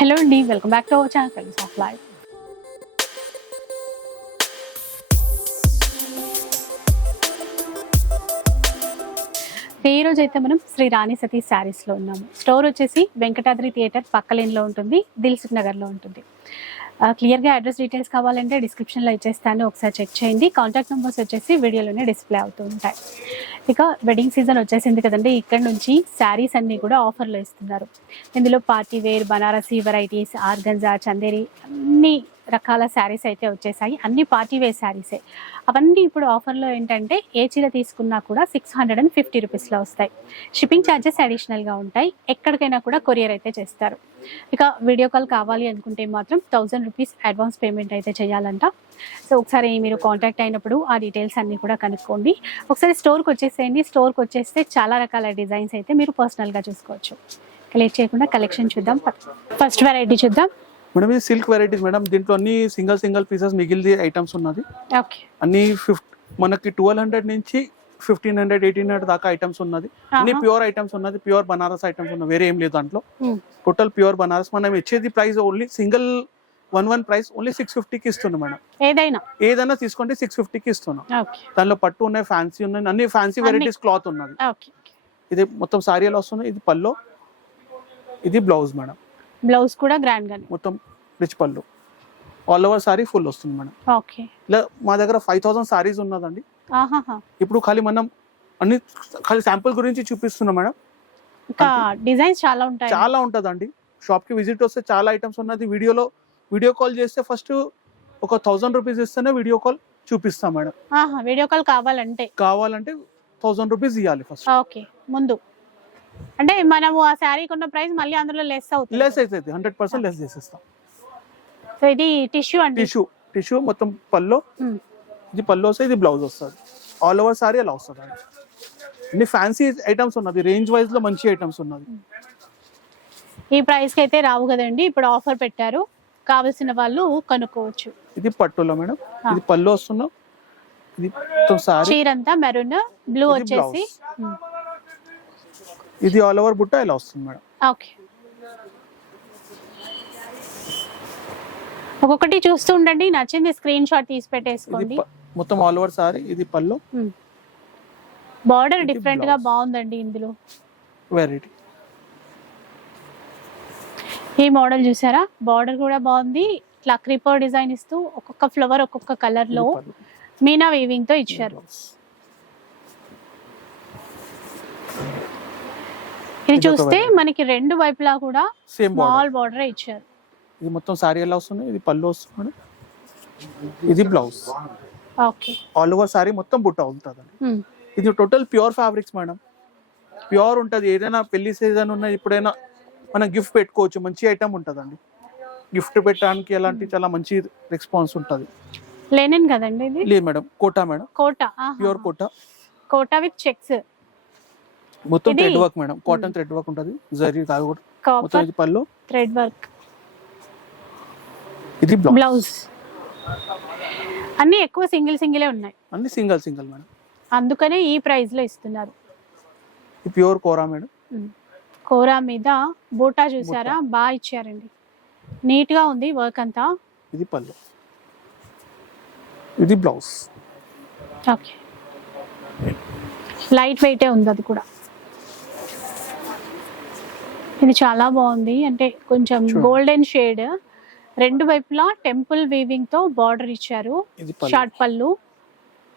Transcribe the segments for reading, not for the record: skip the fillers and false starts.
Hello అండి, welcome back to our channel colours of life. ఈ రోజు అయితే మనం శ్రీ రాణి సతీ శారీస్లో ఉన్నాము. స్టోర్ వచ్చేసి వెంకటాద్రి థియేటర్ పక్క లేన్లో ఉంటుంది, దిల్సుఖ్ నగర్లో ఉంటుంది. క్లియర్గా అడ్రస్ డీటెయిల్స్ కావాలంటే డిస్క్రిప్షన్లో ఇచ్చేస్తాను, ఒకసారి చెక్ చేయండి. కాంటాక్ట్ నెంబర్స్ వచ్చేసి వీడియోలోనే డిస్ప్లే అవుతూ ఉంటాయి. ఇక వెడ్డింగ్ సీజన్ వచ్చేసింది కదండి, ఇక్కడ నుంచి శారీస్ అన్నీ కూడా ఆఫర్లో ఇస్తున్నారు. ఇందులో party wear, Banarasi varieties, organza, Chanderi అన్ని రకాల శారీస్ అయితే వచ్చేసాయి. అన్ని పార్టీ వేర్ శారీసే. అవన్నీ ఇప్పుడు ఆఫర్లో ఏంటంటే ఏ చీర తీసుకున్నా కూడా 650 రూపీస్లో వస్తాయి. షిప్పింగ్ ఛార్జెస్ అడిషనల్గా ఉంటాయి. ఎక్కడికైనా కూడా కొరియర్ అయితే చేస్తారు. ఇక వీడియో కాల్ కావాలి అనుకుంటే మాత్రం 1000 రూపీస్ అడ్వాన్స్ పేమెంట్ అయితే చేయాలంట. సో ఒకసారి మీరు కాంటాక్ట్ అయినప్పుడు ఆ డీటెయిల్స్ అన్నీ కూడా కనుక్కోండి. ఒకసారి స్టోర్కి వచ్చేసేయండి. స్టోర్కి వచ్చేస్తే చాలా రకాల డిజైన్స్ అయితే మీరు పర్సనల్గా చూసుకోవచ్చు. లేట్ చేయకుండా కలెక్షన్ చూద్దాం. ఫస్ట్ వెరైటీ చూద్దాం మేడం. ఇది సిల్క్ వెరైటీస్ మేడం. దీంట్లో అన్ని సింగిల్ పీసెస్ మిగిలిన ఐటమ్స్ ఉన్నది. అన్ని మనకి 1200 నుంచి 1500, 1800 దాకా ఐటమ్స్ ఉన్నది. అన్ని ప్యూర్ ఐటమ్స్ ఉన్నది. ప్యూర్ బనారస్ ఐటమ్స్ ఉన్నది, వేరే ఏం లేదు దాంట్లో. Total pure Banaras. మనం ఇచ్చేది price only single one price only 650కి ఇస్తున్నాం మేడం. ఏదైనా తీసుకోండి 650కి ఇస్తున్నాం. దానిలో పట్టు ఉన్నాయి, ఫ్యాన్సీ ఉన్నాయి, అన్ని ఫ్యాన్సీ వెరైటీస్ క్లాత్ ఉన్నది. ఇది మొత్తం సారీ ఎలా వస్తుంది. ఇది పల్లో, ఇది బ్లౌజ్ మేడం. బ్లౌజ్ కూడా గ్రాండ్ గా మొత్తం రిచ్ పళ్ళు, ఆల్ ఓవర్ సారీ ఫుల్ వస్తుంది మేడం. ఇలా మా దగ్గర 5000 సారీస్ ఉన్నదండి. ఇప్పుడు ఖాళీ మనం అన్ని ఖాళీ శాంపుల్ గురించి చూపిస్తున్నాం మేడం. డిజైన్స్ చాలా ఉంటదండి. షాప్ కి విజిట్ వస్తే చాలా ఐటమ్స్ ఉన్నది. వీడియో కాల్ చేస్తే ఫస్ట్ ఒక 1000 రూపీస్ ఇస్తేనే వీడియో కాల్ చూపిస్తాం మేడం. వీడియో కాల్ కావాలంటే 1000 రూపీస్ ఇవ్వాలి ఫస్ట్. ఓకే, ముందు అంటే మనము ఆ శారీ కొన్న ప్రైస్ మళ్ళీ అందులో లెస్ అవుతుంది. 100% లెస్ చేసేస్తాం. సో ఇది టిష్యూ అండి. టిష్యూ మొత్తం పల్లో. ఇది పల్లో వస్తుంది, ఇది బ్లౌజ్ వస్తుంది. ఆల్ ఓవర్ సారీ అలా వస్తుంది అండి. అన్ని ఫ్యాన్సీ ఐటమ్స్ ఉన్నది. రేంజ్ వైజ్ లో మంచి ఐటమ్స్ ఉన్నది. ఈ ప్రైస్ కి అయితే రావు కదండి, ఇప్పుడు ఆఫర్ పెట్టారు. కావాల్సిన వాళ్ళు కొనుక్కోవచ్చు. ఇది పట్టులో మేడం. ఇది పల్లో వస్తున్నా. ఇది సారీ చీరంతా మెరూన్, బ్లూ వచ్చేసి ఇది ఆల్ ఓవర్ బుట్ట ఇలా వస్తుంది మేడం. ఓకే, ఒక్కొక్కటి చూస్తూ ఉండండి, నచ్చింది స్క్రీన్ షాట్ తీసి పెట్టేసుకోండి. మొత్తం ఆల్ ఓవర్ సారీ. ఇది పల్లో. బార్డర్ డిఫరెంట్ గా బాగుందండి. ఇందులో వెరైటీ ఈ మోడల్ చూసారా, బార్డర్ కూడా బాగుంది. ఇట్లా క్రీపర్ డిజైన్ ఇస్తూ ఒక్కొక్క ఫ్లవర్ ఒక్కొక్క కలర్ లో మీనా వీవింగ్ తో ఇచ్చారు. ఇది చూస్తే మనకి రెండు వైపులా కూడా స్మాల్ బార్డర్ ఇచ్చారు. ఇది మొత్తం సారీ ఎలా వస్తుంది. ఇది పళ్ళు వస్తుంది. ఇది blouse. Okay, all over sari మొత్తం బుట్ట ఉంటుంది. ఇది total pure fabrics madam. Pure ఉంటది. ఏదైనా పెళ్లి సీజన్ ఉన్న ఇప్పుడైనా మనం గిఫ్ట్ పెట్టుకోవచ్చు. మంచి ఐటమ్ ఉంటదండి. గిఫ్ట్ పెట్టడానికి ఎలాంటి చాలా మంచి రెస్పాన్స్ ఉంటది. లెనిన్ కదండి ఇది? లేదు madam, Kota madam. Kota, pure Kota with checks. మొత్తం thread work madam. Cotton thread work ఉంటది. జరీ కాదు మొత్తం. ఇది పళ్ళు, థ్రెడ్ వర్క్. ఇది బ్లౌజ్. అన్ని ఎక్కువ సింగిలే ఉన్నాయి. అన్ని సింగిల్ మేడం. అందుకనే ఈ ప్రైస్ లో ఇస్తున్నారు. ఇది ప్యూర్ కోరా మేడం. కోరా మీద బూటా చూసారా, బాగా ఇచ్చారండి. నీట్ గా ఉంది వర్క్ అంతా. ఇది పళ్ళు, ఇది బ్లౌజ్. ఓకే, లైట్ వెయిటే ఉంది అది కూడా. ఇది చాలా బాగుంది. అంటే కొంచెం గోల్డెన్ షేడ్. రెండు వైపులా టెంపుల్ వీవింగ్ తో బార్డర్ ఇచ్చారు. షార్ట్ పళ్ళు,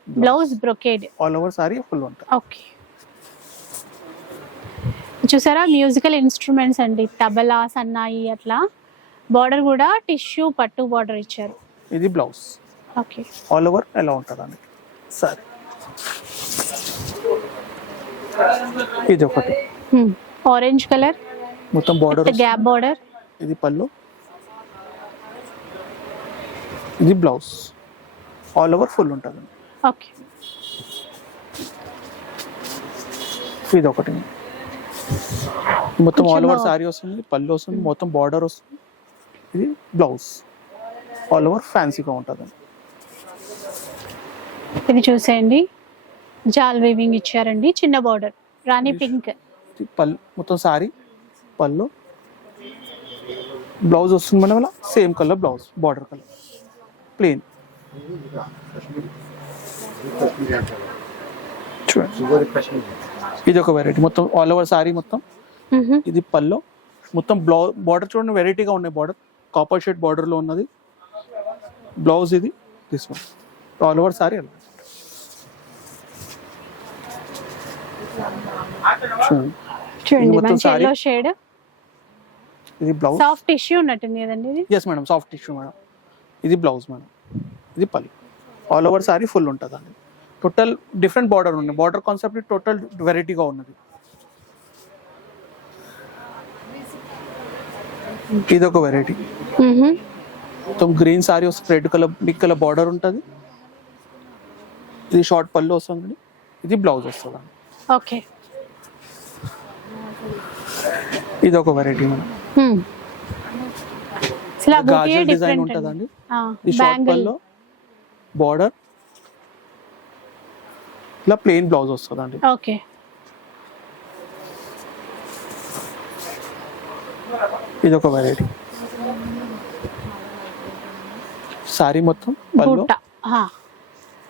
blouse brocade. All over sari full ఉంటుంది. ఓకే, చూసారా మ్యూజికల్ ఇన్స్ట్రుమెంట్స్ అండి, తబలా, సన్నాయి అట్లా. బార్డర్ కూడా టిష్యూ పట్టు బార్డర్ ఇచ్చారు. ఇది బ్లౌజ్. ఓకే, ఆల్ ఓవర్ ఎలా ఉంటుందండి సారీ. ఇది ఒకటి ఆరెంజ్ కలర్ మొత్తం బార్డర్, గ్యాప్ బార్డర్. ఇది పళ్ళు, ఇది బ్లౌజ్. ఆల్ ఓవర్ ఫుల్ ఉంటుందండి. ఓకే, ఇది ఒకటి మొత్తం ఆల్ ఓవర్ సారీ వస్తుంది. పళ్ళు వస్తుంది, మొత్తం బార్డర్ వస్తుంది. ఇది బ్లౌజ్. ఆల్ ఓవర్ ఫ్యాన్సీగా ఉంటుంది. ఇది చూసేయండి, జాల్ వీవింగ్ ఇచ్చారండి. చిన్న బార్డర్, రాణి పింక్. పళ్ళు మొత్తం సారీ, పళ్ళు, బ్లౌజ్ వస్తుంది మేడం అలా same colour blouse border colour plain చూడండి ఇది ఒక వెరైటీ మొత్తం ఆల్ ఓవర్ సారీ మొత్తం ఇది పల్లో మొత్తం బార్డర్ చూడండి వెరైటీగా ఉన్నాయి బార్డర్ కాపర్ షేడ్ బార్డర్ లో ఉన్నది బ్లౌజ్ ఇది this one all over sari అలా చూడండి మొత్తం మంచి saree. yellow షేడ్ ఇది బ్లౌజ్ సాఫ్ట్ టిష్యూ ఉన్నట్టుంది కదండి ఇది yes madam soft tissue madam ఇది బ్లౌజ్ మేడం ఇది పల్లి ఆల్ ఓవర్ సారీ ఫుల్ ఉంటుంది అండి టోటల్ డిఫరెంట్ బార్డర్ ఉన్నాయి బార్డర్ కాన్సెప్ట్ టోటల్ వెరైటీగా ఉన్నది ఇది ఒక వెరైటీ మొత్తం గ్రీన్ సారీ వస్తుంది red colour big colour border ఉంటుంది ఇది షార్ట్ పళ్ళు వస్తుంది ఇది బ్లౌజ్ వస్తుంది అండి ఓకే ఇది ఒక వెరైటీ మేడం అసలు ఆ బూటీ గాజుల డిజైన్ డిఫరెంట్ ఉంటుందండి అండి ఈ షార్ట్ బ్యాంగిల్ పళ్ళు బార్డర్ ఇలా ప్లెయిన్ బ్లౌజ్ వస్తుందండి ఓకే ఇది ఒక వెరైటీ సారీ మొత్తం పళ్ళు బూటా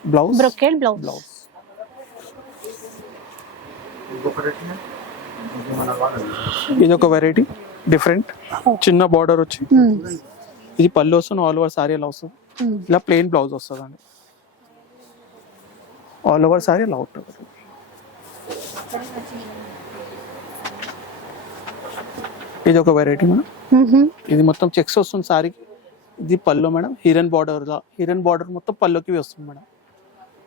బ్లౌజ్ బ్రొకేడ్ బ్లౌజ్ బ్లౌజ్ ఇది ఒక వెరైటీ డిఫరెంట్ చిన్న బార్డర్ వచ్చి ఇది పళ్ళు వస్తుంది ఆల్ ఓవర్ సారీ ఎలా వస్తుంది ఇలా ప్లెయిన్ బ్లౌజ్ వస్తుంది అండి ఆల్ ఓవర్ సారీ ఎలా ఉంటుంది ఇది ఒక వెరైటీ మేడం ఇది మొత్తం చెక్స్ వస్తుంది సారీకి ఇది పళ్ళు మేడం హీరన్ బార్డర్ మొత్తం పళ్ళుకి వస్తుంది మేడం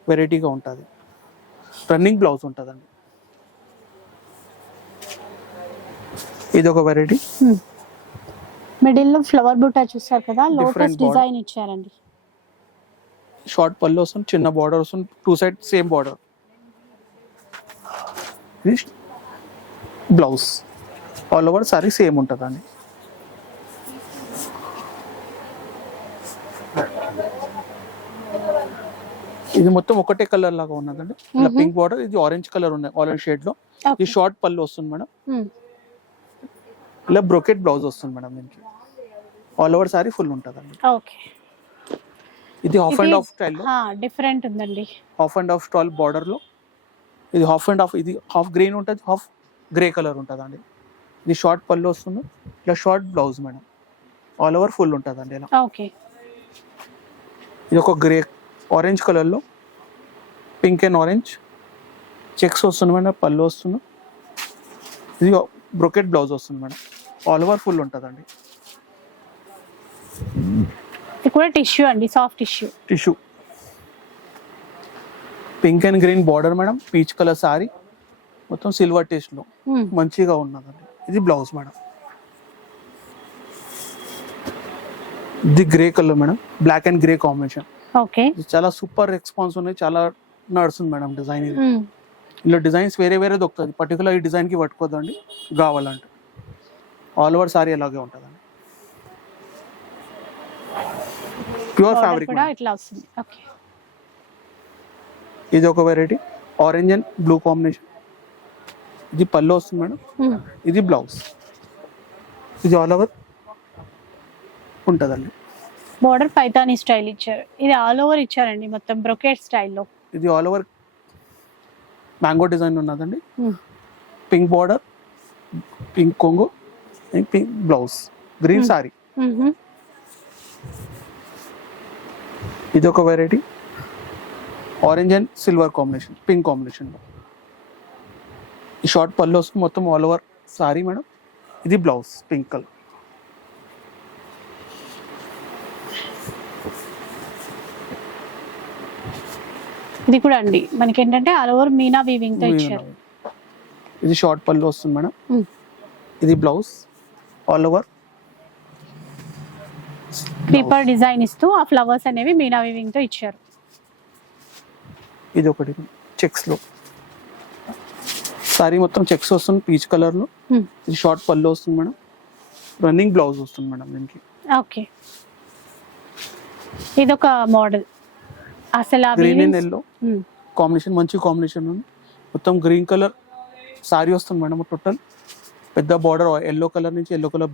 వెరైటీగా ఉంటుంది రన్నింగ్ బ్లౌజ్ ఉంటుందండి ఇది ఒక వెరైటీ మిడిల్ లో ఫ్లవర్ బూటా చూసారు కదా లోటస్ Different border. డిజైన్ ఇచ్చారండి షార్ట్ పళ్ళు వస్తుంది చిన్న బార్డర్ వస్తుంది టూ సైడ్ సేమ్ బార్డర్ ఇది blouse all over sorry same ఉంటుందండి ఇది మొత్తం ఒకటే కలర్ లాగా ఉన్నదండి ఇలా పింక్ బార్డర్ ఇది ఆరెంజ్ కలర్ ఉన్నాయి ఆరెంజ్ షేడ్ లో ఇది షార్ట్ పళ్ళు వస్తుంది మేడం ఇలా బ్రోకెట్ బ్లౌజ్ వస్తుంది మేడం దీనికి ఆల్ ఓవర్ సారీ ఫుల్ ఉంటుందండి ఓకే ఇది half and half style different ఉందండి half and half stall border లో ఇది హాఫ్ అండ్ హాఫ్ ఇది హాఫ్ గ్రీన్ ఉంటుంది హాఫ్ గ్రే కలర్ ఉంటుందండి ఇది షార్ట్ పళ్ళు వస్తుంది ఇలా short blouse madam all over full ఉంటుందండి ఇలా ఓకే ఇది ఒక గ్రే ఆరెంజ్ కలర్లో పింక్ అండ్ ఆరెంజ్ చెక్స్ వస్తుంది మేడం పళ్ళు వస్తుంది ఇది బ్రొకెట్ బ్లౌజ్ వస్తుంది మేడం ఆల్ ఓవర్ ఫుల్ ఉంటుందండి ఇది కూడా టిష్యూ అండి soft tissue tissue pink and green border madam peach colour sorry మొత్తం సిల్వర్ టేస్ట్లో మంచిగా ఉన్నదండి ఇది బ్లౌజ్ మేడం ఇది grey colour madam black and grey combination okay చాలా సూపర్ రెస్పాన్స్ ఉన్నాయి చాలా నడుస్తుంది మేడం డిజైన్ ఇది ఇలా డిజైన్స్ వేరే వేరే దొరుకుతుంది పర్టికులర్ ఈ డిజైన్కి పట్టుకోదండి కావాలంటే ఆల్ ఓవర్ సారీ అలాగే ఉంటుందండి ప్యూర్ ఫ్యాబ్రిక్ కూడా ఇట్లా వస్తుంది ఓకే ఇది ఒక variety orange and blue combination ఇది పళ్ళు వస్తుంది మేడం ఇది బ్లౌజ్ ఇది ఆల్ ఓవర్ ఉంటుందండి బోర్డర్ పైతానీ స్టైల్ ఇచ్చారు ఇది ఆల్ ఓవర్ ఇచ్చారండి మొత్తం బ్రొకేట్ స్టైల్లో ఇది ఆల్ ఓవర్ మ్యాంగో డిజైన్ ఉన్నదండి పింక్ బార్డర్ పింక్ కొంగు and pink blouse green sorry ఇది ఒక variety orange and silver combination pink కాంబినేషన్లో ఈ షార్ట్ పళ్ళు వస్తుంది మొత్తం ఆల్ ఓవర్ సారీ మేడం ఇది బ్లౌజ్ పింక్ కలర్ ఇది కూడా అండి మనకి ఏంటంటే ఆల్ ఓవర్ మీనా వీవింగ్ తో ఇచ్చారు ఇది షార్ట్ పళ్ళు వస్తుంది మేడం ఇది blouse all over paper design ఇస్తూ ఆ ఫ్లవర్స్ అనేవి మీనా వీవింగ్ తో ఇచ్చారు ఇది ఒకటి చెక్స్ లో సారీ మొత్తం చెక్స్ వస్తుంది పీచ్ కలర్ లో ఇది షార్ట్ పళ్ళు వస్తుంది మేడం రన్నింగ్ బ్లౌజ్ వస్తుంది మేడం దీనికి ఓకే ఇదొక మోడల్ అసలు గ్రీన్ అండ్ ఎల్లో కాంబినేషన్ మంచి కాంబినేషన్ ఉంది మొత్తం గ్రీన్ కలర్ సారీ వస్తుంది మేడం టోటల్ పెద్ద బార్డర్ ఎల్లో కలర్ నుంచి ఎల్లో కలర్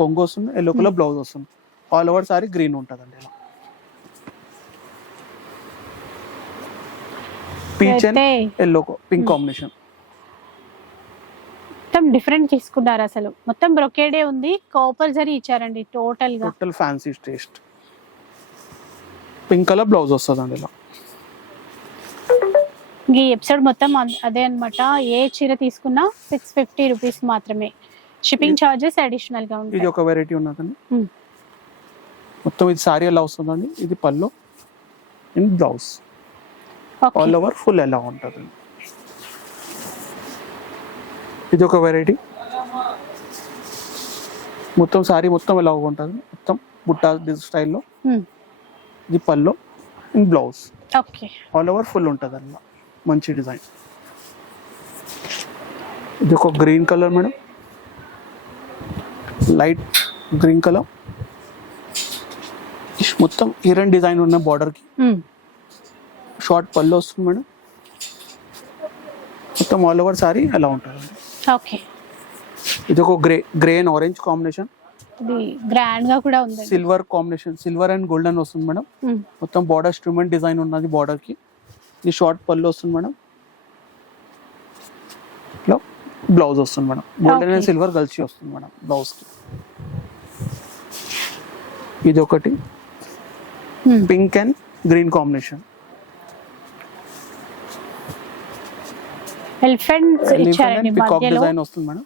కొంగు వస్తుంది, ఎల్లో కలర్ బ్లౌజ్ వస్తుంది. ఆల్ ఓవర్ సారీ గ్రీన్ ఉంటుందండి. ఇలా peach and yellow pink combination. మొత్తం డిఫరెంట్ తీసుకున్నారు అసలు. మొత్తం బ్రొకేడే ఉంది, కాపర్ జరీ ఇచ్చారండి టోటల్ గా. Total fancy taste. Pink colour blouse వస్తుందండి. ఇలా ఈ ఎపిసోడ్ మొత్తం అదే అన్నమాట. ఏ చీర తీసుకున్నా 650 రూపీస్ మాత్రమే. షిప్పింగ్ చార్జెస్ అడిషనల్ గా ఉంటాయి. ఇది ఒక వెరైటీ ఉన్నదండి. మొత్తం ఇది సారీ ఎలా వస్తుందండి, ఇది పళ్ళు and blouse all over full ఎలా ఉంటుంది. ఇది ఒక వెరైటీ. మొత్తం సారీ మొత్తం ఎలా ఉంటుంది, మొత్తం బుట్టా స్టైల్లో. ఇది పళ్ళు and blouse all over full ఉంటుంది అలా. మంచి డిజైన్. ఇది ఒక green colour madam, light green colour. మొత్తం హిరన్ డిజైన్ ఉన్న బార్డర్ కి షార్ట్ పళ్ళు వస్తుంది మేడం. మొత్తం ఆల్ ఓవర్ సారీ ఎలా ఉంటుంది. ఇది ఒక గ్రే అండ్ ఆరెంజ్ కాంబినేషన్. ఇది గ్రాండ్ గా కూడా ఉంది. Silver combination, silver and golden వస్తుంది మేడం. మొత్తం బార్డర్ స్ట్రూమెంట్ డిజైన్ ఉన్నది బార్డర్ కి. ఇది షార్ట్ పళ్ళు వస్తుంది మేడం. ఇట్లా బ్లౌజ్ వస్తుంది మేడం. గోల్డెన్ అండ్ సిల్వర్ కలిసి వస్తుంది మేడం బ్లౌజ్ కి. ఇది ఒకటి pink and green combination. Elephant ఇచ్చారండి పికాక్ మధ్యలో. డిజైన్ వస్తుంది మేడం.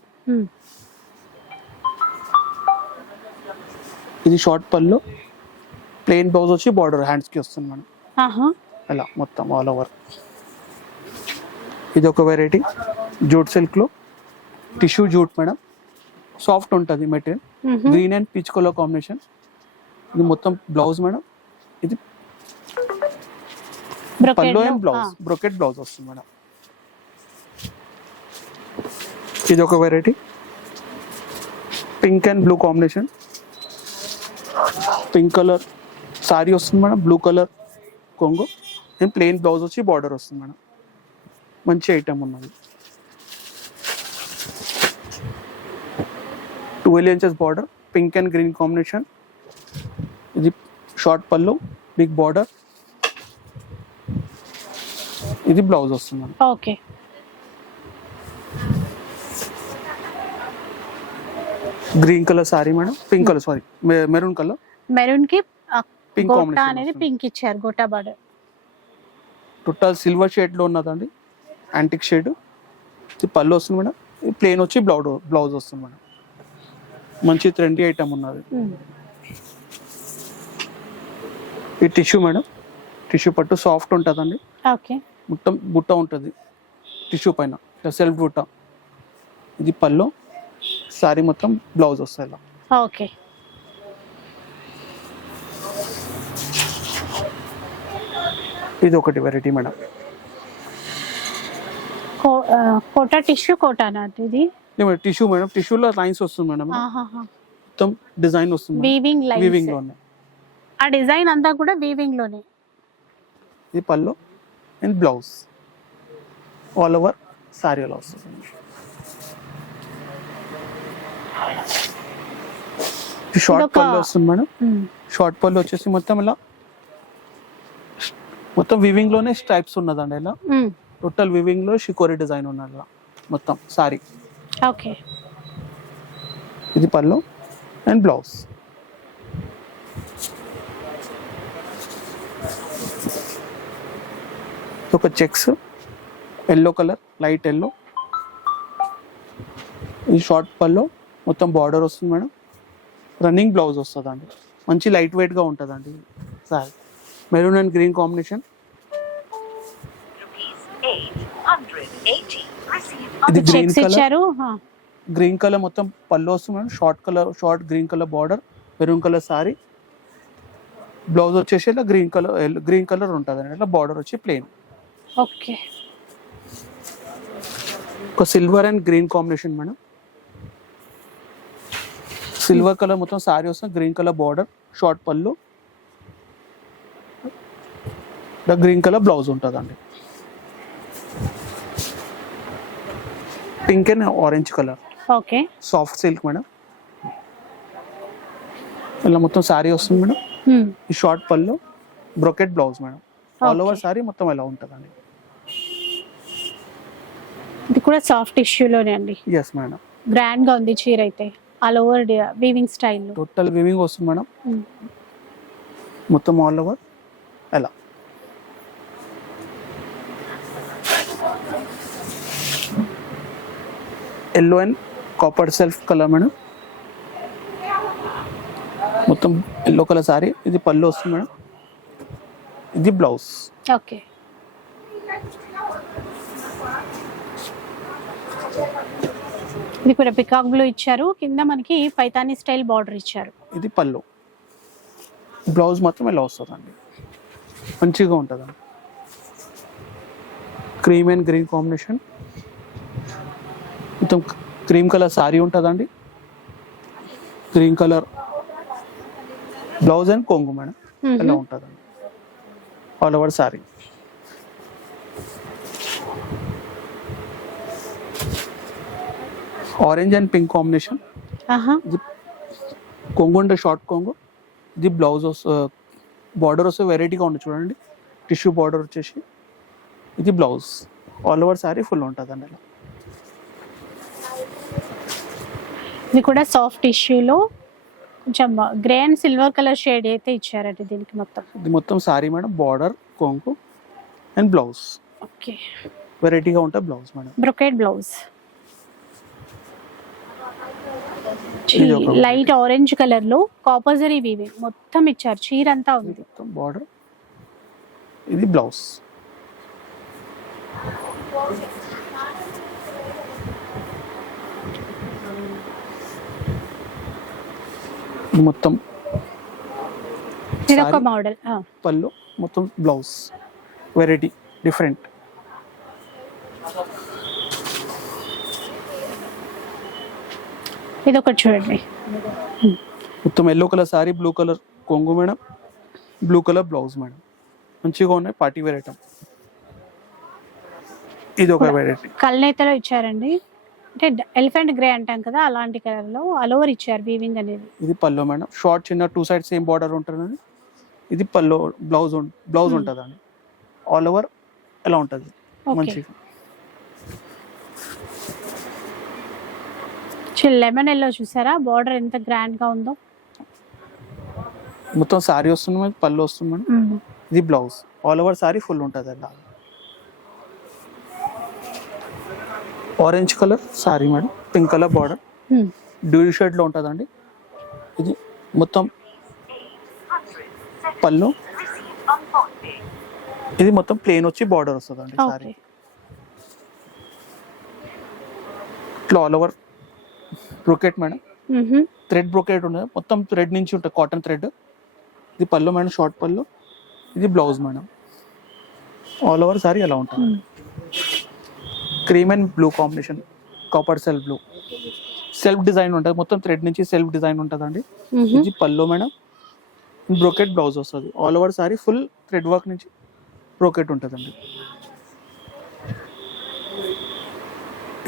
ఇది షార్ట్ పళ్ళు, ప్లెయిన్ బ్లౌజ్ వచ్చి బార్డర్ హ్యాండ్స్ కి వస్తుంది మేడం. అలా మొత్తం ఆల్ ఓవర్. ఇది ఒక వెరైటీ జూట్ సిల్క్ లో టిష్యూ జూట్ మేడం. సాఫ్ట్ ఉంటుంది material. Green and peach colour combination. ఇది మొత్తం బ్లౌజ్ మేడం. ఇది పళ్ళు అండ్ బ్లౌజ్ బ్రొకెట్ బ్లౌజ్ వస్తుంది మేడం. ఇది ఒక variety pink and blue combination. Pink colour sorry వస్తుంది మేడం, బ్లూ కలర్ కొంగు అండ్ ప్లెయిన్ బ్లౌజ్ వచ్చి బార్డర్ వస్తుంది మేడం. మంచి ఐటమ్ ఉన్నది. 12 inches border, pink and green combination. ఇది షార్ట్ పళ్ళు, బిగ్ బార్డర్. ఇది బ్లౌజ్ వస్తుంది madam. Okay. Green colour sorry madam, pink colour sorry maroon colour. Maroon కి పింక్ గోటా కాంబినేషన్ అనేది పింక్ ఇచ్చారు, gota border. Total silver shade లో ఉన్నదండి, యాంటిక్ షేడ్. ఇది పళ్ళు వస్తుంది మేడం. ప్లేన్ వచ్చి బ్లౌజ్ వస్తుంది మేడం. మంచి ట్రెండీ ఐటమ్ ఉన్నది. ఈ టిష్యూ మేడం, టిష్యూ పట్టు సాఫ్ట్ ఉంటుందండి. ఓకే. మొత్తం బుట్ట ఉంటుంది టిష్యూ పైన, సెల్ఫ్ బుట్ట. ఇది పళ్ళు, సారీ మొత్తం బ్లౌజ్ వస్తాయి ఇలా. ఓకే. ఇది ఒకటి వెరైటీ మేడం. కోటా టిష్యూ కోటానా ఇది? టిష్యూ మేడం, టిష్యూలో లైన్స్ వస్తుంది మేడం. మొత్తం డిజైన్ వస్తుంది, వీవింగ్ లైన్స్. వీవింగ్ లోనే ఆ డిజైన్ అంతా కూడా వీవింగ్ లోనే. ఇది పళ్ళు and blouse all over sari అలా వస్తుంది. షార్ట్ పళ్ళు వస్తుంది మేడం. షార్ట్ పళ్ళు వచ్చేసి మొత్తం ఇలా మొత్తం వీవింగ్ లోనే స్ట్రైప్స్ ఉన్నదండి. ఇలా టోటల్ వీవింగ్ లో షికోరి డిజైన్ ఉన్నది ఇలా మొత్తం సారీ. ఓకే. ఇది పళ్ళు అండ్ బ్లౌజ్. ఒక checks yellow colour, light yellow. ఈ షార్ట్ పళ్ళు మొత్తం బార్డర్ వస్తుంది మేడం. రన్నింగ్ బ్లౌజ్ వస్తుంది అండి. మంచి లైట్ వెయిట్ గా ఉంటుందండి sorry. Maroon and green combination. ఇది గ్రీన్ కలర్, గ్రీన్ కలర్ మొత్తం పళ్ళు వస్తుంది madam. Short green colour border, maroon colour sorry. Blouse వచ్చేసి ఇలా గ్రీన్ కలర్ ఉంటుంది అండి. ఇట్లా బార్డర్ వచ్చి ప్లెయిన్. ఓకే. ఒక silver and green combination madam. Silver colour మొత్తం సారీ వస్తుంది, గ్రీన్ కలర్ బార్డర్, షార్ట్ పళ్ళు, గ్రీన్ కలర్ బ్లౌజ్ ఉంటుందండి. Pink and orange colour. Okay. Soft silk madam. ఇలా మొత్తం శారీ వస్తుంది మేడం. ఈ షార్ట్ పళ్ళు, brocade blouse madam. All over sari మొత్తం ఇలా ఉంటుందండి. ఇది కూడా సాఫ్ట్ టిష్యూలోనే అండి. Yes madam. గ్రాండ్ గా ఉంది చీర అయితే. All over weaving style. Total weaving వస్తుంది మేడం. మొత్తం ఆల్ ఓవర్ ఎలా. Yellow and copper self colour madam. మొత్తం ఎల్లో కలర్ సారీ. ఇది పళ్ళు వస్తుంది మేడం. ఇది బ్లౌజ్. ఓకే. ఇది కూడా పికాక్ బ్లూ ఇచ్చారు. కింద మనకి పైతానీ స్టైల్ బార్డర్ ఇచ్చారు. ఇది పళ్ళు. బ్లౌజ్ మాత్రం ఇలా వస్తుందండి. మంచిగా ఉంటుందండి. Cream and green combination. మొత్తం క్రీమ్ కలర్ సారీ ఉంటుందండి. గ్రీన్ కలర్ బ్లౌజ్ అండ్ కొంగు మేడం. ఇలా ఉంటుందండి all over sorry. Orange and pink combination. ఇది కొంగు ఉంటే షార్ట్ కొంగు. ఇది బ్లౌజ్ బార్డర్ వస్తే వెరైటీగా ఉంది చూడండి. టిష్యూ బార్డర్ వచ్చేసి ఇది blouse. All over sari full ఉంటుందండి ఇలా. ఇది కూడా సాఫ్ట్ టిష్యూలో కొంచెం grey and silver colour shade అయితే ఇచ్చారండి దీనికి మొత్తం. ఇది మొత్తం సారీ మేడం. బార్డర్, కొంగు అండ్ బ్లౌజ్. ఓకే. వెరైటీగా ఉంటుంది blouse madam. Brocade blouse. Light orange colour లో కాపర్ జరీ వీవింగ్ మొత్తం ఇచ్చారు. చీర అంతా ఉంది. మొత్తం బార్డర్. ఇది బ్లౌజ్. మొత్తం ఇదొక మోడల్. పళ్ళు మొత్తం బ్లౌజ్. Variety different. ఇది ఒకటి చూడండి. మొత్తం yellow colour sari, blue colour కొంగు madam, blue colour blouse madam. మంచిగా ఉన్నాయి. Party wear item. ఇది ఒక వెరైటీ. కల్నేతలో ఇచ్చారండి. అంటే ఎలిఫెంట్ గ్రే అంటాం కదా, అలాంటి కలర్ లో ఆల్ ఓవర్ ఇచ్చారు వీవింగ్ అనేది. ఇది పళ్ళు మేడం. షార్ట్ చిన్న 2 సైడ్ సేమ్ బార్డర్ ఉంటుందండి. ఇది పళ్ళు. బ్లౌజ్ ఉంటుందండి. ఆల్ ఓవర్ ఎలా ఉంటుంది మంచిగా. లెమన్ ఎల్లో చూసారా బార్డర్ ఎంత గ్రాండ్ గా ఉందో. మొత్తం సారీ వస్తుంది మేడం. పళ్ళు వస్తుంది మేడం. ఇది blouse. All over sari full ఉంటుంది అలా. Orange colour sorry madam. Pink colour border. Dual shade లో ఉంటుందండి. ఇది మొత్తం పళ్ళు. ఇది మొత్తం ప్లేన్ వచ్చి బార్డర్ వస్తుందండి సారీ. ఇట్లా all over brocade madam. Thread brocade ఉండదు. మొత్తం థ్రెడ్ నుంచి ఉంటుంది. Cotton thread. ఇది పళ్ళు మేడం. షార్ట్ పళ్ళు. ఇది blouse madam. All over sorry ఎలా ఉంటుంది. Cream and blue combination. Copper self blue. Self design ఉంటుంది. మొత్తం థ్రెడ్ నుంచి సెల్ఫ్ డిజైన్ ఉంటుందండి. ఇది పళ్ళు మేడం. బ్రోకెట్ బ్లౌజ్ వస్తుంది. All over sari full thread work నుంచి బ్రోకెట్ ఉంటుందండి.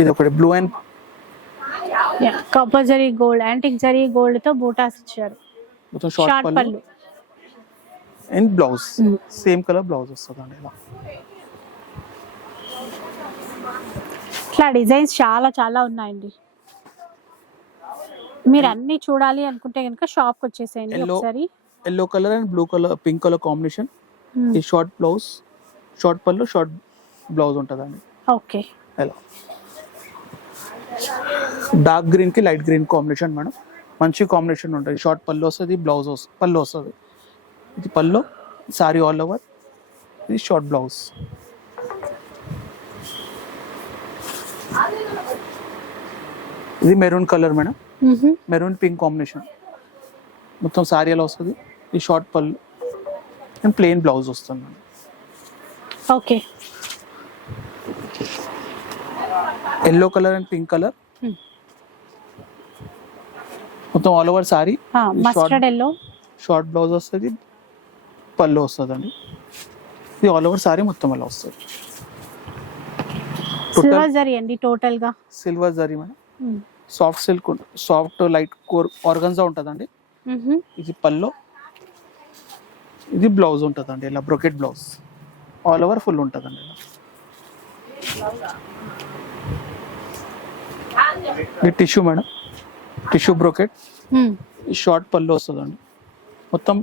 ఇది ఒకటి blue and copper zari gold, antique zari gold తో బూటాస్ ఇచ్చారు. మొత్తం షార్ట్ పళ్ళు and blouse. Same colour blouse వస్తుందండి ఇలా. ఇట్లా డిజైన్స్ చాలా చాలా ఉన్నాయండి. మీరు అన్ని చూడాలి అనుకుంటే కనుక షాప్ కి వచ్చేసేయండి ఒకసారి. Yellow colour and blue colour, pink colour combination. ఈ short blouse, short pallu, short blouse ఉంటుందండి. ఓకే. ఎలా డార్క్ గ్రీన్ కి లైట్ గ్రీన్ కాంబినేషన్ మేడం. మంచి కాంబినేషన్ ఉంటుంది. షార్ట్ పళ్ళు వస్తుంది, బ్లౌజ్ పళ్ళు వస్తుంది. ఇది పళ్ళు సారీ ఆల్ ఓవర్. ఇది షార్ట్ బ్లౌజ్. ఇది maroon colour madam. Maroon pink combination. మొత్తం సారీ ఎలా వస్తుంది. ఈ షార్ట్ పళ్ళు అండ్ ప్లెయిన్ బ్లౌజ్ వస్తుంది madam. Okay. Yellow colour and pink colour. మొత్తం all over sorry. Mustard yellow. Short blouse వస్తుంది, పళ్ళు వస్తుంది అండి. ఇది ఆల్ ఓవర్ సారీ మొత్తం అలా వస్తుంది. సిల్వర్ జరీ అండి టోటల్ గా. Silver zari madam. Soft silk, soft light core organza ఉంటుందండి. ఇది పల్లో, ఇది బ్లౌజ్ ఉంటుందండి ఇలా brocade blouse all over full ఉంటుందండి ఇలా. ఇది tissue madam, tissue brocade, short పళ్ళు వస్తుందండి, మొత్తం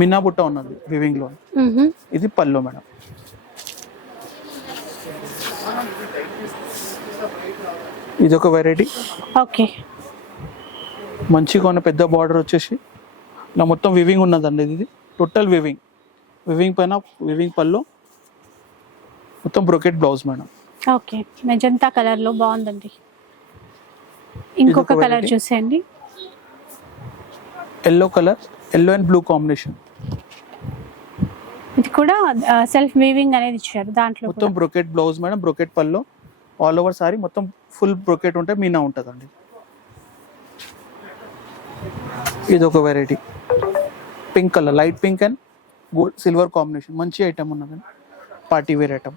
మిన్నా బుట్ట ఉన్నది వివింగ్ లో. ఇది పళ్ళు మేడం. ఇది ఒక వెరైటీ. ఓకే, మంచిగా ఉన్న పెద్ద బార్డర్ వచ్చేసి ఇలా మొత్తం వివింగ్ ఉన్నదండి. ఇది టోటల్ వివింగ్, వివింగ్ పైన వివింగ్ పళ్ళు, మొత్తం brocade blouse madam. Okay, magenta colour లో బాగుందండి. ఇంకొక కలర్ చూసేయండి, yellow colour, yellow and blue combination. ఇది కూడా సెల్ఫ్ వీవింగ్ అనేది ఇచ్చారు దాంట్లో. మొత్తం బ్రొకెట్ బ్లౌజ్ మేడం, బ్రొకెట్ పళ్ళు ఆల్ ఓవర్ సారీ మొత్తం ఫుల్ బ్రొకెట్ ఉంటే మీనా ఉంటుందండి. ఇది ఒక variety, pink colour, light pink and gold silver combination. మంచి ఐటమ్ ఉన్నదండి, పార్టీ వేర్ ఐటమ్.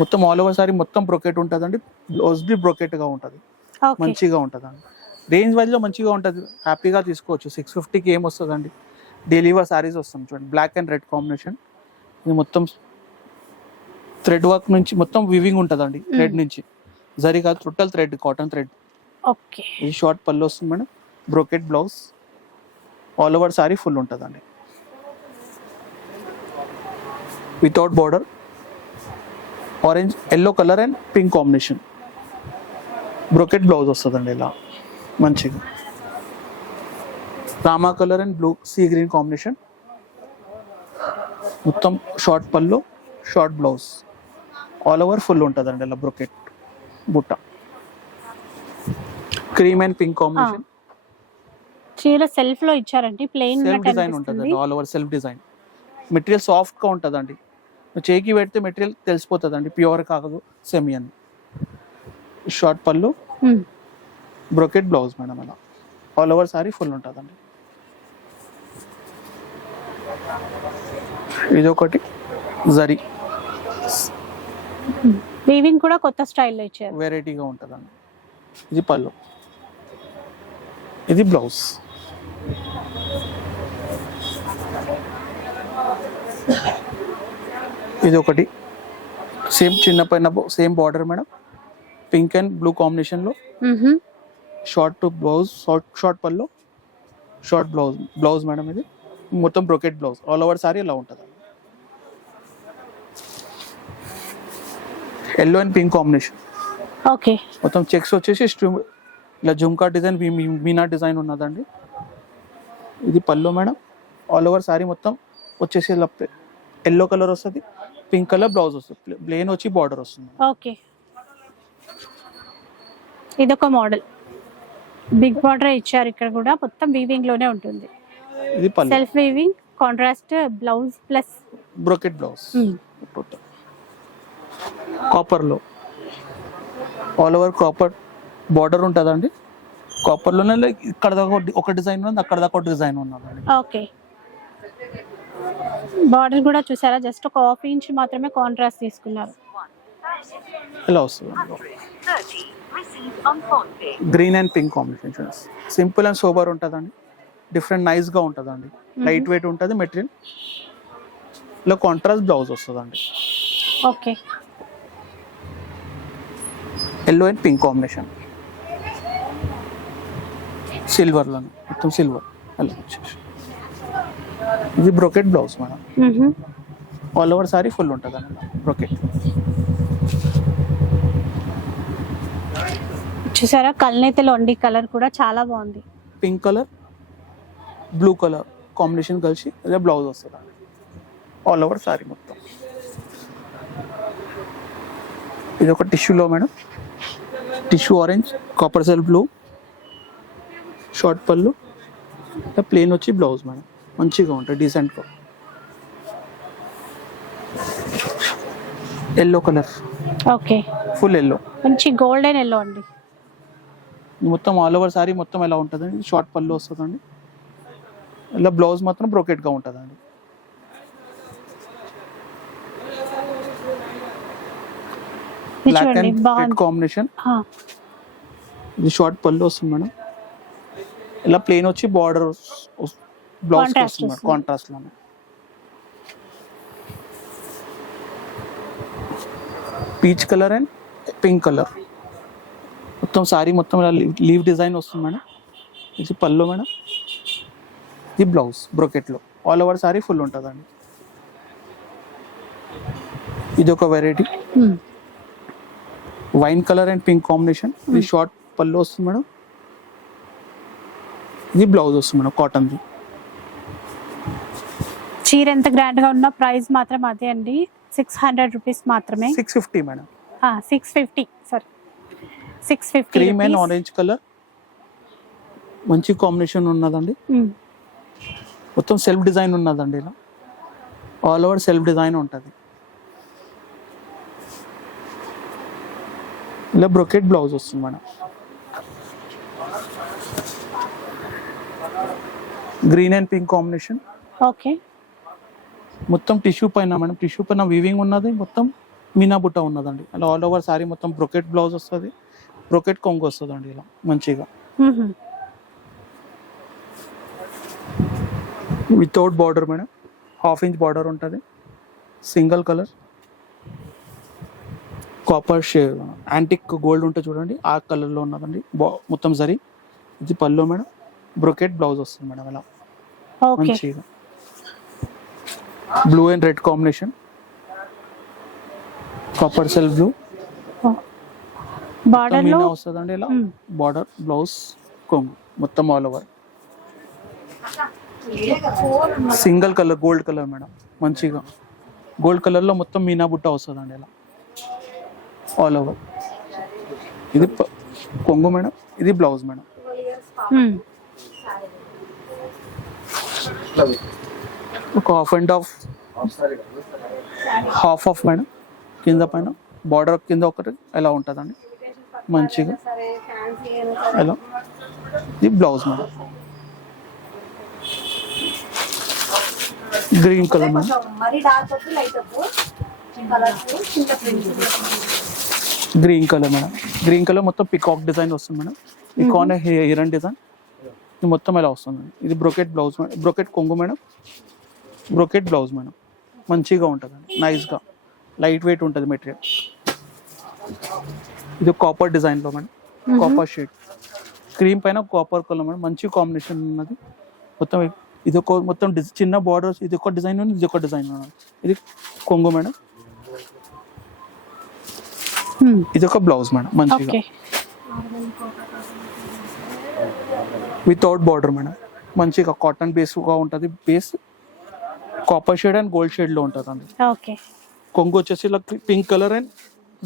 మొత్తం ఆల్ ఓవర్ సారీ మొత్తం బ్రొకెట్ ఉంటుందండి, బ్లౌజ్ బి బ్రొకెట్గా ఉంటుంది, మంచిగా ఉంటుందండి. రేంజ్ వైజ్లో మంచిగా ఉంటుంది, హ్యాపీగా తీసుకోవచ్చు. 650కి ఏం వస్తుందండి, డైలీ వేర్ సారీస్ వస్తుంది చూడండి, బ్లాక్ అండ్ రెడ్ కాంబినేషన్. ఇది మొత్తం థ్రెడ్ వర్క్ నుంచి మొత్తం వివింగ్ ఉంటుందండి, థ్రెడ్ నుంచి జరీ కాదు, total thread, cotton thread. Okay, ఇది షార్ట్ పళ్ళు వస్తుంది madam, brocade blouse all over sari full ఉంటుందండి, without border. Orange, yellow colour and pink combination, brocade blouse వస్తుందండి ఇలా మంచిగా. Rama colour and blue sea green combination, మొత్తం short pallu, short blouse all over full ఉంటుందండి ఇలా brocade బుట్ట. క్రీమ్ అండ్ పింక్ కాంబినేషన్, చీర self లో ఇచ్చారండి, ప్లెయిన్ సెల్ఫ్ డిజైన్ ఉంటుందండి, all over self design. Material soft గా ఉంటుందండి, చేయికి పెడితే మెటీరియల్ తెలిసిపోతుందండి, ప్యూర్ కాదు సెమీ అని. షార్ట్ పళ్ళు, బ్రొకెట్ బ్లౌజ్ మేడం అలా ఆల్ ఓవర్ సారీ ఫుల్ ఉంటుందండి. ఇది ఒకటి జరీ వీవింగ్ కూడా కొత్త స్టైల్లో ఇచ్చారు, వెరైటీగా ఉంటుందండి. ఇది పళ్ళు, ఇది బ్లౌజ్. ఇది ఒకటి సేమ్ చిన్న పైన same border madam, pink and blue కాంబినేషన్లో, short blouse, short pallu, short blouse madam. ఇది మొత్తం brocade blouse all over sari ఇలా ఉంటుంది. Yellow and pink combination, okay, మొత్తం చెక్స్ వచ్చేసి ఇలా జుమ్కా డిజైన్, మీనా డిజైన్ ఉన్నదండి. ఇది pallu madam, all over sari మొత్తం వచ్చేసి ఇలా ఎల్లో కలర్ వస్తుంది, పింక్ కలర్ బ్లౌజ్ వస్తుంది, ప్లెయిన్ వచ్చి బార్డర్ వస్తుంది. ఓకే, ఇదొక మోడల్, బిగ్ బార్డర్ ఇచ్చారు ఇక్కడ కూడా, మొత్తం వీవింగ్ లోనే ఉంటుంది. ఇది పళ్ళు, self weaving, contrast blouse plus brocade blouse. Copper లో ఆల్ ఓవర్ కాపర్ బార్డర్ ఉంటుందండి, కాపర్ లోనే ఇక్కడ దాకా ఒక డిజైన్ ఉంది, అక్కడ దాకా ఒక డిజైన్ ఉన్నదండి. ఓకే, బార్డర్ కూడా చూసారా, జస్ట్ ఒక హాఫ్ ఇంచ్ మాత్రమే కాంట్రాస్ట్ తీసుకున్నారు. ఇలా వస్తుంది green and pink combination, simple and sober ఉంటుందండి, డిఫరెంట్ నైస్ గా ఉంటుందండి, లైట్ వెయిట్ ఉంటుంది మెటీరియల్. ఇలా కాంట్రాస్ట్ బ్లౌజ్ వస్తుందండి. Okay, yellow and pink combination, సిల్వర్లో మొత్తం సిల్వర్ అలా వచ్చేసి. ఇది brocade blouse madam, all over sari full ఉంటుంది అన్నమాట బ్రొకెట్. చూసారా, కల్నేతలో ఉండి కలర్ కూడా చాలా బాగుంది, pink colour blue colour combination కలిసి అదే బ్లౌజ్ వస్తుంది ఆల్ ఓవర్ సారీ మొత్తం. ఇది ఒక టిష్యూలో madam, tissue orange, copper cell blue, short pallu, plain వచ్చి బ్లౌజ్ మేడం, మంచిగా ఉంటుంది డీసెంట్గా. Yellow colour, okay, full yellow, మంచి గోల్డెన్ ఎల్లో అండి. మొత్తం ఆల్ ఓవర్ సారీ మొత్తం ఎలా ఉంటుందండి, షార్ట్ పళ్ళు వస్తుందండి, ఇలా బ్లౌజ్ మాత్రం బ్రోకెట్గా ఉంటుందండి. బ్లాక్ అండ్ రెడ్ కాంబినేషన్, ఇది షార్ట్ పళ్ళు వస్తుంది మేడం, ఇలా ప్లేన్ వచ్చి బార్డర్ బ్లౌజ్ Contrast వస్తుంది వస్తుంది. కాంట్రాస్ట్ లోనే. Peach colour and pink colour మొత్తం సారీ మొత్తం ఇలా లీవ్ డిజైన్ వస్తుంది మేడం. ఇది పళ్ళు మేడం, ఇది బ్లౌజ్ బ్రోకెట్లో ఆల్ ఓవర్ సారీ ఫుల్ ఉంటుందండి. ఇది ఒక variety wine colour and pink combination. ఇది షార్ట్ పళ్ళు వస్తుంది మేడం, ఇది బ్లౌజ్ వస్తుంది మేడం కాటన్ది. చీర ఎంత గ్రాండ్ గా ఉన్న ప్రైస్ మాత్రం అదే అండి, 600 రూపీస్ మాత్రమే. 650 madam. 650 sorry 650 cream and orange colour మంచి కాంబినేషన్ ఉన్నదండి. మొత్తం సెల్ఫ్ డిజైన్ ఉన్నదండి, ఇలా ఆల్ ఓవర్ సెల్ఫ్ డిజైన్ ఉంటుంది. ఇలా బ్రోకెట్ బ్లౌజ్ వస్తుంది madam. Green and pink combination. Okay, మొత్తం టిష్యూ పైన మేడం, టిష్యూ పైన వీవింగ్ ఉన్నది, మొత్తం మీనా బుట్ట ఉన్నదండి. అలా ఆల్ ఓవర్ సారీ మొత్తం బ్రోకెట్ బ్లౌజ్ వస్తుంది, బ్రోకెట్ కొంగు వస్తుందండి ఇలా మంచిగా. Without border madam, 1/2 inch border ఉంటుంది, single colour copper shade antique gold ఉంటుంది చూడండి, ఆ కలర్లో ఉన్నదండి మొత్తం జరీ. ఇది పళ్ళు మేడం, బ్రోకెట్ బ్లౌజ్ వస్తుంది మేడం ఇలా ఓకే. మంచిగా. Blue and red combination, copper cell blue border లో వస్తుందండి ఇలా బార్డర్ బ్లౌజ్ కొంగు మొత్తం all over. Single colour gold colour madam, మంచిగా గోల్డ్ కలర్ లో మొత్తం మీనా బుట్ట వస్తుందండి ఇలా ఆల్ ఓవర్. ఇది కొంగు మేడం, ఇది బ్లౌజ్ మేడం. ఒక హాఫ్ ఆఫ్ మేడం, కింద పైన బార్డర్ కింద ఒకటి ఎలా ఉంటుందండి మంచిగా ఎలా. ఇది blouse madam, green colour madam, green colour madam. Green colour మొత్తం పికాక్ డిజైన్ వస్తుంది మేడం, పికాక్ హిరన్ డిజైన్ ఇది మొత్తం ఎలా వస్తుంది. ఇది బ్రోకెట్ బ్లౌజ్ మేడం, బ్రోకెట్ కొంగు మేడం, బ్రోకెట్ బ్లౌజ్ మేడం. మంచిగా ఉంటుందండి, నైస్గా లైట్ వెయిట్ ఉంటుంది మెటీరియల్. ఇది కాపర్ డిజైన్లో మేడం, కాపర్ షేడ్ క్రీమ్ పైన కాపర్ కలర్ మేడం, మంచి కాంబినేషన్ ఉన్నది. మొత్తం ఇది ఒక మొత్తం చిన్న బార్డర్స్, ఇది ఒక డిజైన్ ఉంది, ఇది ఒక డిజైన్ ఉన్నది. ఇది కొంగు మేడం, ఇది ఒక బ్లౌజ్ మేడం మంచిగా వితౌట్ బార్డర్ మేడం. మంచిగా కాటన్ బేస్గా ఉంటుంది, base copper shade and gold షేడ్లో ఉంటుంది అండి. ఓకే, కొంగు వచ్చేసి ఇలా పింక్ కలర్ అండ్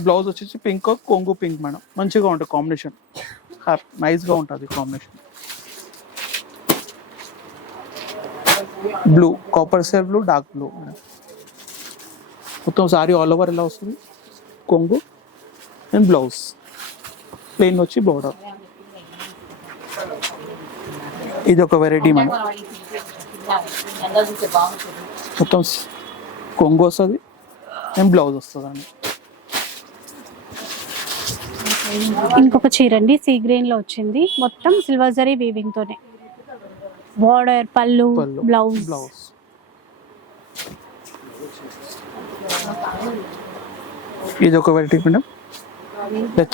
బ్లౌజ్ వచ్చేసి పింక్ కొంగు పింక్ మేడం. మంచిగా ఉంటుంది కాంబినేషన్, నైస్గా ఉంటుంది combination. Blue copper cell blue, dark blue madam. మొత్తం సారీ ఆల్ ఓవర్ ఎలా వస్తుంది, కొంగు అండ్ బ్లౌజ్ ప్లెయిన్ వచ్చి బోర్డర్. ఇది ఒక వెరైటీ మేడం, మొత్తం కొంగు వస్తుంది అండ్ బ్లౌజ్ వస్తుంది అండి. ఇంకొక చీర అండి, సీ గ్రీన్ లో వచ్చింది, మొత్తం సిల్వర్ జరీ వీవింగ్ తోనే బార్డర్, పళ్ళు, బ్లౌజ్. ఇది ఒక వెరైటీ మేడం.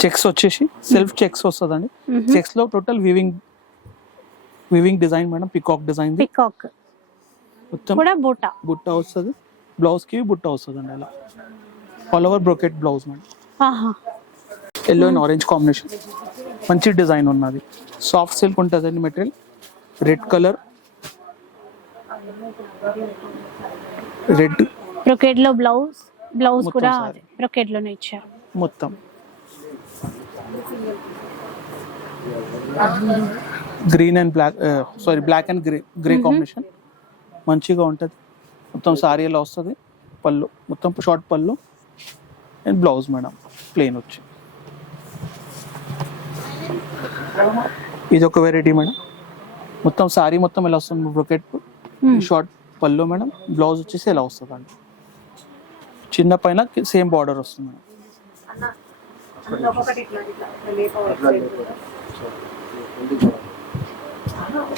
చెక్స్ వచ్చేసి సెల్ఫ్ చెక్స్ వస్తుందండి. చెక్స్ లో total weaving design madam, peacock design, peacock మొత్తం కూడా బుట్ట వస్తుంది, బ్లౌజ్ కి బుట్ట వస్తుంది అండి అలా all over brocade blouse madam. Yellow and orange combination, మంచి డిజైన్ ఉన్నది. సాఫ్ట్ సిల్క్ ఉంటుందండి material, red colour, red brocade లో బ్లౌజ్ కూడా బ్రోకెట్ లోనే ఇచ్చారు మొత్తం. Green and black and grey combination మంచిగా ఉంటుంది. మొత్తం సారీ ఎలా వస్తుంది, పళ్ళు మొత్తం షార్ట్ పళ్ళు అండ్ బ్లౌజ్ మేడం ప్లెయిన్ వచ్చి. ఇది ఒక వెరైటీ మేడం, మొత్తం సారీ మొత్తం ఎలా వస్తుంది బ్రోకెట్, షార్ట్ పళ్ళు మేడం, బ్లౌజ్ వచ్చేసి ఎలా వస్తుంది అండి చిన్న పైన సేమ్ బార్డర్ వస్తుంది మేడం.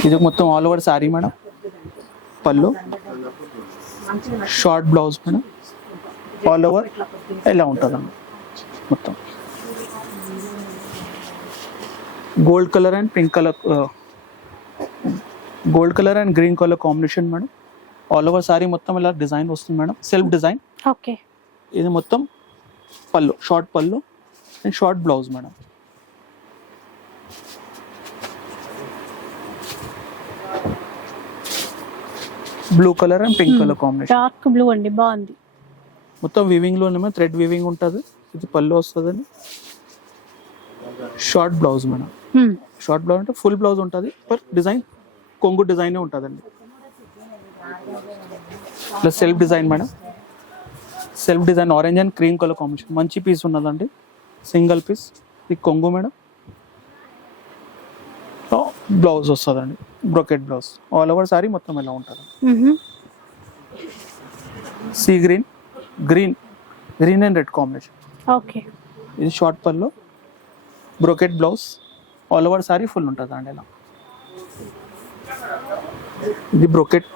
ఇది మొత్తం ఆల్ ఓవర్ శారీ మేడం. పళ్ళు, short blouse madam, all over ఇలా ఉంటుందండి మొత్తం. Gold colour and pink colour, gold colour and green colour combination madam. All over sari మొత్తం ఇలా డిజైన్ వస్తుంది మేడం, సెల్ఫ్ డిజైన్. ఓకే. ఇది మొత్తం పళ్ళు, షార్ట్ పళ్ళు and short blouse madam. Blue colour and pink colour combination. Dark blue అండి, బాగుంది. మొత్తం వీవింగ్ లోనేమో థ్రెడ్ వీవింగ్ ఉంటుంది. ఇది పళ్ళు వస్తుందండి. Short blouse madam. Short blouse అంటే ఫుల్ బ్లౌజ్ ఉంటుంది, బట్ డిజైన్ కొంగు డిజైన్ ఉంటుందండి. Plus self design madam. Self design orange and cream colour combination. మంచి పీస్ ఉన్నదండి, సింగిల్ పీస్. ఇది కొంగు మేడం. బ్లౌజ్ వస్తుందండి, brocade blouse. All over sari మొత్తం ఇలా ఉంటుంది. Sea green, green and red combination. Okay. ఇది షార్ట్ పళ్ళు, brocade blouse. All over sari full ఉంటుంది అండి ఇలా. ఇది బ్రోకెట్,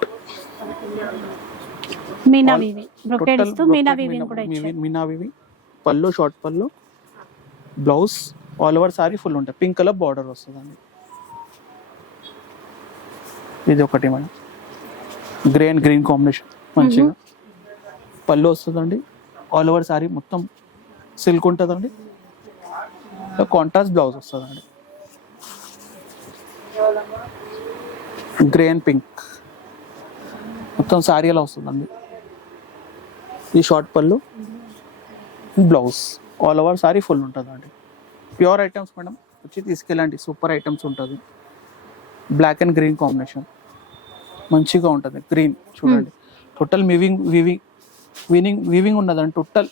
మీనా వీవింగ్. బ్రోకెట్ ఇస్తూ మీనా వీవింగ్ కూడా ఇచ్చారు. మీనా వీవింగ్. పళ్ళు, షార్ట్ పళ్ళు, blouse. All over sari full ఉంటుంది. పింక్ కలర్ బార్డర్ వస్తుందండి. ఇది ఒకటి madam, grey and green combination మంచిగా. పళ్ళు వస్తుందండి. ఆల్ ఓవర్ సారీ మొత్తం సిల్క్ ఉంటుందండి. కాంట్రాస్ట్ బ్లౌజ్ వస్తుందండి. గ్రే అండ్ పింక్ మొత్తం సారీ అలా వస్తుందండి. ఈ షార్ట్ పళ్ళు, blouse. All over sari full ఉంటుందండి. ప్యూర్ ఐటమ్స్ మేడం, వచ్చి తీసుకెళ్ళండి. సూపర్ ఐటమ్స్ ఉంటుంది. బ్లాక్ అండ్ గ్రీన్ కాంబినేషన్ మంచిగా ఉంటుంది. గ్రీన్ చూడండి, టోటల్ వీవింగ్ ఉన్నదండి. టోటల్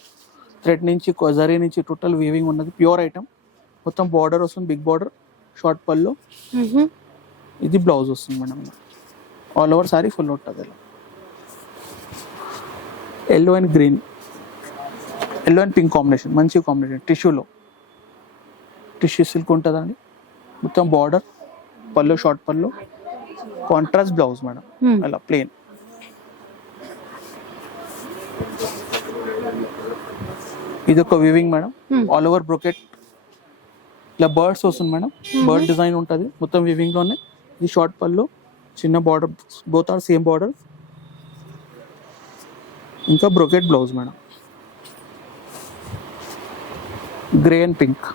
థ్రెడ్ నుంచి జరీ నుంచి టోటల్ వీవింగ్ ఉన్నది. Pure item. మొత్తం బార్డర్ వస్తుంది, బిగ్ బార్డర్. షార్ట్ పళ్ళు. ఇది బ్లౌజ్ వస్తుంది madam. All over sari full ఉంటుంది ఇలా. Yellow and green, yellow and pink combination, మంచి కాంబినేషన్. టిష్యూలో, టిష్యూ సిల్క్ ఉంటుందండి. మొత్తం బార్డర్, పళ్ళు, షార్ట్ పళ్ళు, కాంట్రాస్ట్ బ్లౌజ్ మేడం. అలా ప్లెయిన్. ఇది ఒక weaving madam. All over brocade ఇలా బర్డ్స్ వస్తుంది మేడం. బర్డ్ డిజైన్ ఉంటుంది మొత్తం వీవింగ్ లోనే. ఇది షార్ట్ పళ్ళు, చిన్న border, both are same border. ఇంకా brocade blouse madam. Grey and pink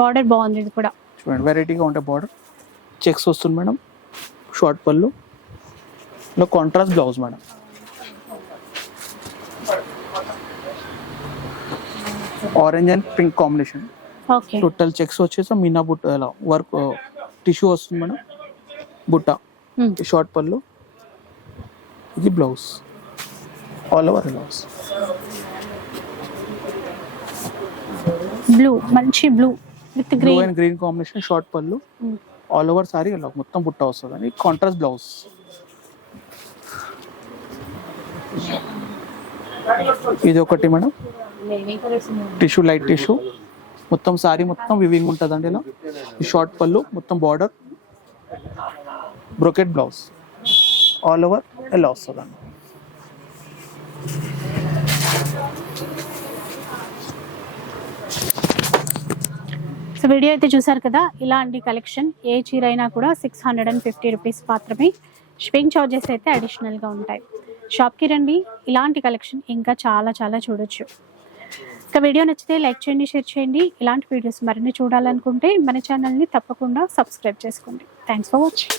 border బాగుంది. ఇది కూడా చూడండి, వెరైటీగా ఉంటే బార్డర్. చెక్స్ వస్తుంది మేడం. షార్ట్ పళ్ళు, ఇలా contrast blouse madam. Orange and pink combination. Total checks వచ్చేసి మీనా బుట్ట ఇలా వర్క్ టిష్యూ వస్తుంది మేడం. బుట్ట, షార్ట్ పళ్ళు, ఇది blouse. All over blouse. Blue, మంచి blue with green and green combination. Short pallu, all over sari ఇలా మొత్తం బుట్ట వస్తుంది అండి. Contrast blouse. ఇది ఒకటి మేడం, టిష్యూ, లైట్ టిష్యూ. మొత్తం సారీ మొత్తం వివింగ్ ఉంటుందండి ఇలా. ఈ షార్ట్ పళ్ళు, మొత్తం border, brocade blouse. All over ఎలా వస్తుందండి. సో వీడియో అయితే చూసారు కదా. ఇలాంటి కలెక్షన్ ఏ చీర అయినా కూడా 650 రూపీస్ మాత్రమే. షిప్పింగ్ ఛార్జెస్ అయితే అడిషనల్గా ఉంటాయి. షాప్కి రండి, ఇలాంటి కలెక్షన్ ఇంకా చాలా చాలా చూడొచ్చు. ఇక వీడియో నచ్చితే లైక్ చేయండి, షేర్ చేయండి. ఇలాంటి వీడియోస్ మరిన్ని చూడాలనుకుంటే మన ఛానల్ని తప్పకుండా సబ్స్క్రైబ్ చేసుకోండి. Thanks for watching.